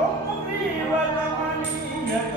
గొప్ప ప్రియతమణీయత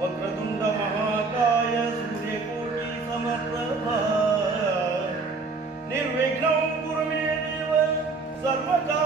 वक्रतुण्डमहाकाय सूर्यकोटिसमप्रभा निर्विघ्नं कुरु मे देव सर्वदा